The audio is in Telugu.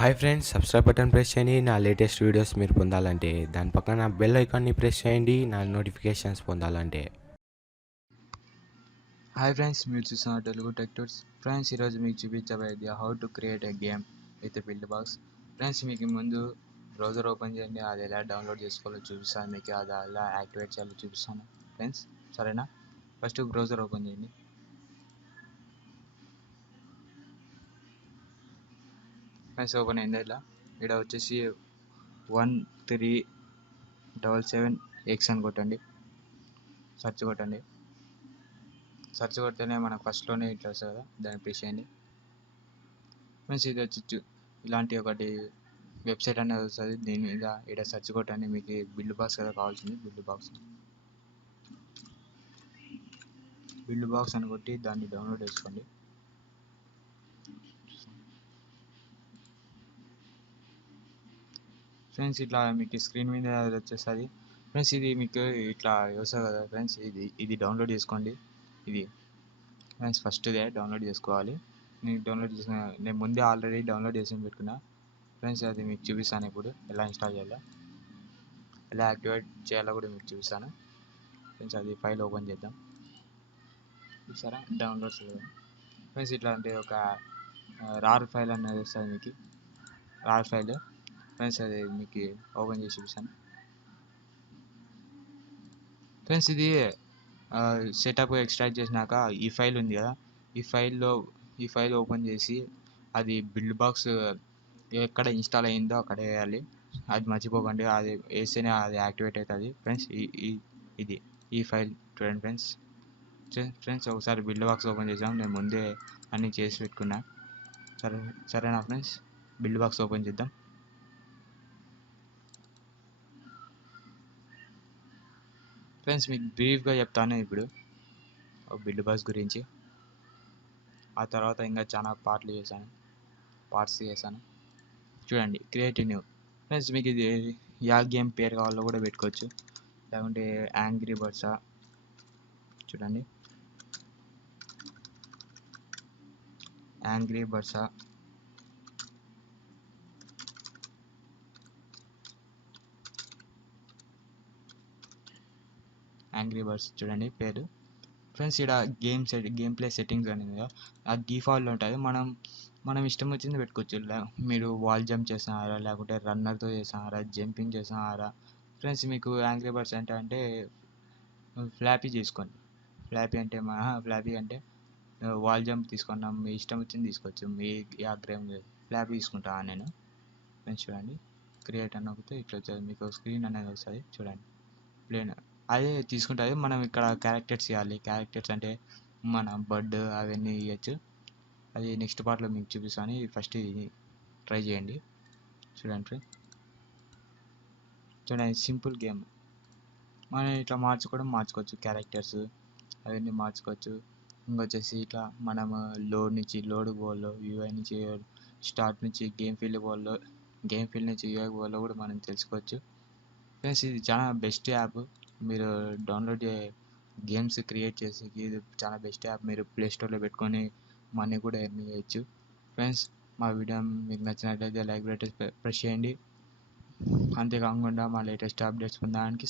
Hi friends, subscribe button press చేయండి. నా లేటెస్ట్ వీడియోస్ మీరు పొందాలంటే దాని పక్కన బెల్ ఐకాన్ని ప్రెస్ చేయండి. నా నోటిఫికేషన్స్ పొందాలంటే. హాయ్ ఫ్రెండ్స్, మీరు చూస్తున్న తెలుగు టెక్ టూర్స్. ఫ్రెండ్స్, ఈరోజు మీకు చూపించబోయేది how to create a game with build box. Friends, మీకు ముందు బ్రౌజర్ ఓపెన్ చేయండి. అది ఎలా డౌన్లోడ్ చేసుకోవాలో చూపిస్తాను, మీకు అది ఎలా యాక్టివేట్ చేయాలో చూపిస్తాను ఫ్రెండ్స్. సరేనా? ఫస్ట్ బ్రౌజర్ ఓపెన్ చేయండి. ఫ్రెండ్స్, ఓపెన్ అయింది. ఇలా ఇక్కడ వచ్చేసి 1377X అని కొట్టండి. సెర్చ్ కొట్టండి. సెర్చ్ కొడితేనే మనకు ఫస్ట్లోనే ఇట్లా వస్తుంది కదా, దాన్ని ప్రెస్ చేయండి. ఫ్రెండ్స్, ఇది వచ్చి ఇలాంటి ఒకటి వెబ్సైట్ అనేది వస్తుంది. దీని మీద ఇక్కడ సెర్చ్ కొట్టండి. మీకు బిల్డ్ బాక్స్ కదా కావాల్సింది. బిల్డ్ బాక్స్ అని కొట్టి దాన్ని డౌన్లోడ్ చేసుకోండి. ఫ్రెండ్స్, ఇట్లా మీకు స్క్రీన్ మీద వచ్చేస్తుంది. ఫ్రెండ్స్, ఇది మీకు ఇట్లా వస్తుంది కదా ఫ్రెండ్స్. ఇది డౌన్లోడ్ చేసుకోండి. ఇది ఫ్రెండ్స్ ఫస్ట్ ఇదే డౌన్లోడ్ చేసుకోవాలి. నేను ముందే ఆల్రెడీ డౌన్లోడ్ చేసి పెట్టుకున్నా ఫ్రెండ్స్. అది మీకు చూపిస్తాను ఇప్పుడు ఎలా ఇన్స్టాల్ చేయాలో, ఎలా యాక్టివేట్ చేయాలో కూడా మీకు చూపిస్తాను ఫ్రెండ్స్. అది ఫైల్ ఓపెన్ చేద్దాం. చూసారా, డౌన్లోడ్స్ ఫ్రెండ్స్. ఇట్లాంటి ఒక రార్ ఫైల్ అనేది వస్తుంది మీకు, రార్ ఫైల్ ఫ్రెండ్స్. అది మీకు ఓపెన్ చేసి చూపిస్తాను ఫ్రెండ్స్. ఇది సెటప్ ఎక్స్ట్రాక్ట్ చేసినాక ఈ ఫైల్ ఉంది కదా, ఈ ఫైల్ ఓపెన్ చేసి అది బిల్డ్ బాక్స్ ఎక్కడ ఇన్స్టాల్ అయిందో అక్కడ వేయాలి. అది మర్చిపోకండి, అది వేస్తేనే అది యాక్టివేట్ అవుతుంది ఫ్రెండ్స్. ఇది ఈ ఫైల్ చూడండి ఫ్రెండ్స్. ఒకసారి బిల్డ్ బాక్స్ ఓపెన్ చేసాం. నేను ముందే అన్నీ చేసి పెట్టుకున్నా. సరేనా ఫ్రెండ్స్? బిల్డ్ బాక్స్ ఓపెన్ చేద్దాం. ఫ్రెండ్స్, మీకు బ్రీఫ్గా చెప్తాను ఇప్పుడు బిల్డ్ బాక్స్ గురించి. ఆ తర్వాత ఇంకా చాలా పార్ట్స్ చేశాను చూడండి. Create new friends. మీకు ఇది యా గేమ్ పేరు కావాలో కూడా పెట్టుకోవచ్చు, లేకుంటే యాంగ్రీ బర్డ్సా చూడండి. యాంగ్రీ బర్డ్సా చూడండి పేరు ఫ్రెండ్స్. ఇక్కడ గేమ్ ప్లే సెట్టింగ్స్ అనేది అది డిఫాల్ట్ ఉంటుంది. మనం ఇష్టం వచ్చింది పెట్టుకోవచ్చు. మీరు వాల్ జంప్ చేస్తున్నారా, లేకుంటే రన్నర్తో చేస్తున్నారా, జంపింగ్ చేస్తున్నారా ఫ్రెండ్స్. మీకు యాంగ్రీ బర్డ్స్ అంటే ఫ్లాపీ చేసుకోండి. ఫ్లాపీ అంటే వాల్ జంప్ తీసుకున్నాం. మీ ఇష్టం వచ్చింది తీసుకోవచ్చు. మీ గేమ్ ఫ్లాపీ తీసుకుంటాను నేను ఫ్రెండ్స్. చూడండి, క్రియేట్ అన్నప్పుడు ఇట్లా వచ్చేది మీకు స్క్రీన్ అనేది వస్తుంది చూడండి. ప్లేన్ అదే తీసుకుంటుంది. మనం ఇక్కడ క్యారెక్టర్స్ ఇవ్వాలి. క్యారెక్టర్స్ అంటే మన బర్డ్ అవన్నీ ఇవ్వచ్చు. అది నెక్స్ట్ పార్ట్లో మీకు చూపిస్తాను. ఫస్ట్ ఇది ట్రై చేయండి చూడండి. Simple game. మనం ఇట్లా మార్చుకోవచ్చు క్యారెక్టర్స్ అవన్నీ మార్చుకోవచ్చు. ఇంకొచ్చేసి ఇట్లా మనం లోడ్ పోవాలో, యూఐ నుంచి స్టార్ట్ నుంచి గేమ్ ఫీల్డ్ నుంచి యూఐ పోవాలో కూడా మనం తెలుసుకోవచ్చు ఫ్రెండ్స్. ఇది చాలా బెస్ట్ యాప్. మీరు డౌన్లోడ్ గేమ్స్ క్రియేట్ చేసి ఇది చాలా బెస్ట్ యాప్. మీరు ప్లే స్టోర్లో పెట్టుకొని మనీ కూడా ఎర్న్ చేయొచ్చు ఫ్రెండ్స్. మా వీడియో మీకు నచ్చినట్లయితే లైక్ బటన్ ప్రెస్ చేయండి. అంతేకాకుండా మా లేటెస్ట్ అప్డేట్స్ పొందడానికి